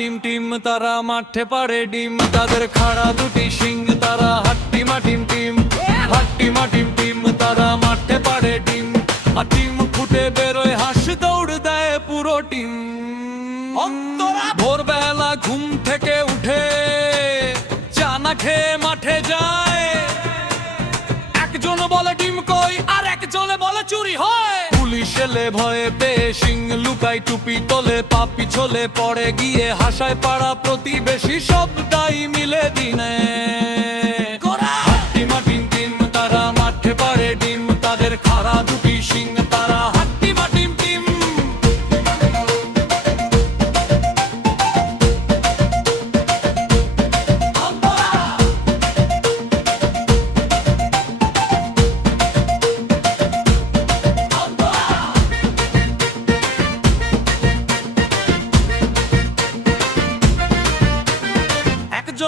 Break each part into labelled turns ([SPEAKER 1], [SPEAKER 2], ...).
[SPEAKER 1] Team team তারা মাঠে পারে ডিম। তাদের খাড়া দুটি সিং তারা হাট্টি মাটিম টিম। হাট্টি মাটিম টিম তারা মাঠে পারে ডিম। আর টিম ফুটে বেরোয় হাঁস দৌড় দেয় পুরো টিম। ভোরবেলা ঘুম থেকে উঠে চানা খেয়ে মাঠে যায়। একজন বলে ডিম কই আর একজনে বলে চুরি হয়। এলে ভয়ে পেয়ে সিং লুকাই টুপি তোলে, পাপি ছোলে পড়ে গিয়ে হাসায় পাড়া প্রতিবেশী, সবটাই মিলে দিনে।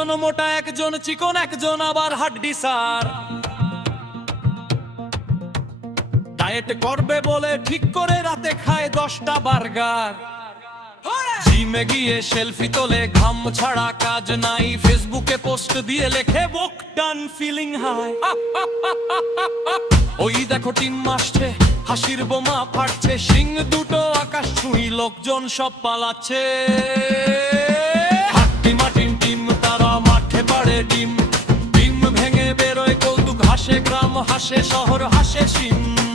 [SPEAKER 1] একজন মোটা, একজন চিকন, একজন আবার হাড্ডি সার। ডায়েট করবে বলে ঠিক করে রাতে খায় দশটা বার্গার। জিমে গিয়ে সেলফি তোলে, ঘাম ছাড়া কাজ নাই। ফেসবুকে পোস্ট দিয়ে লেখে বুক ডান ফিলিং হাই ওই দেখো টিম আসছে, হাসির বোমা ফাটছে সিং দুটো আকাশ ছুঁই, লোকজন সব পালাচ্ছে। হাসে গ্রাম হাসে শহর হাসে সিম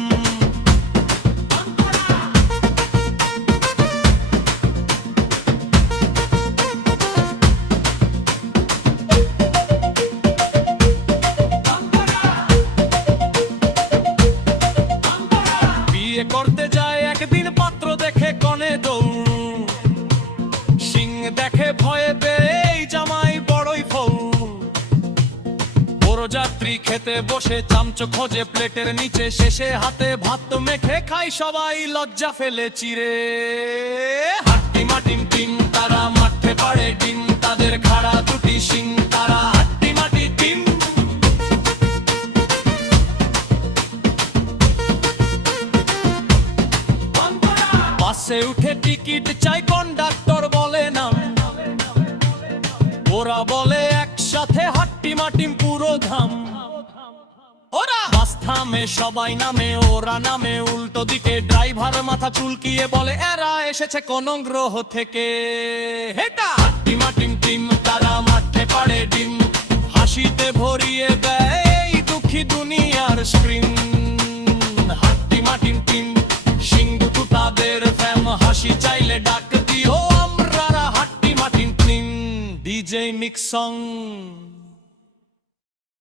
[SPEAKER 1] যাত্রী খেতে বসে, চামচ খোঁজে, প্লেটের নিচে, শেষে হাতে ভাত মেখে খাই সবাই, লজ্জা ফেলে চিরে। হাট্টি মাটিম টিম, তারা মাঠে পাড়ে ডিম, তাদের খাড়া দুটি সিং তারা বাসে উঠে টিকিট চাই কন্ডাক্টর বলে না ওরা বলে, একসাথে হাট্টি মাটিম পুরো ধাম। ওরা বাস সবাই নামে, ওরা নামে, উল্টো দিকে ড্রাইভার মাথা চুলকিয়ে বলে, এরা এসেছে কোন গ্রহ থেকে? হেটা! হাট্টি মাটিম টিম তারা মাঠে পাড়ে ডিম। হাসিতে ভরিয়ে দেয় দুঃখী দুনিয়ার স্ক্রিন। হাট্টি মাটিম টিম সিং দুটো তাদের ফ্যাম হাসি চাইলে ডাক দিও আমরা হাট্টি মাটিম টিম। ডিজে মিক্সং।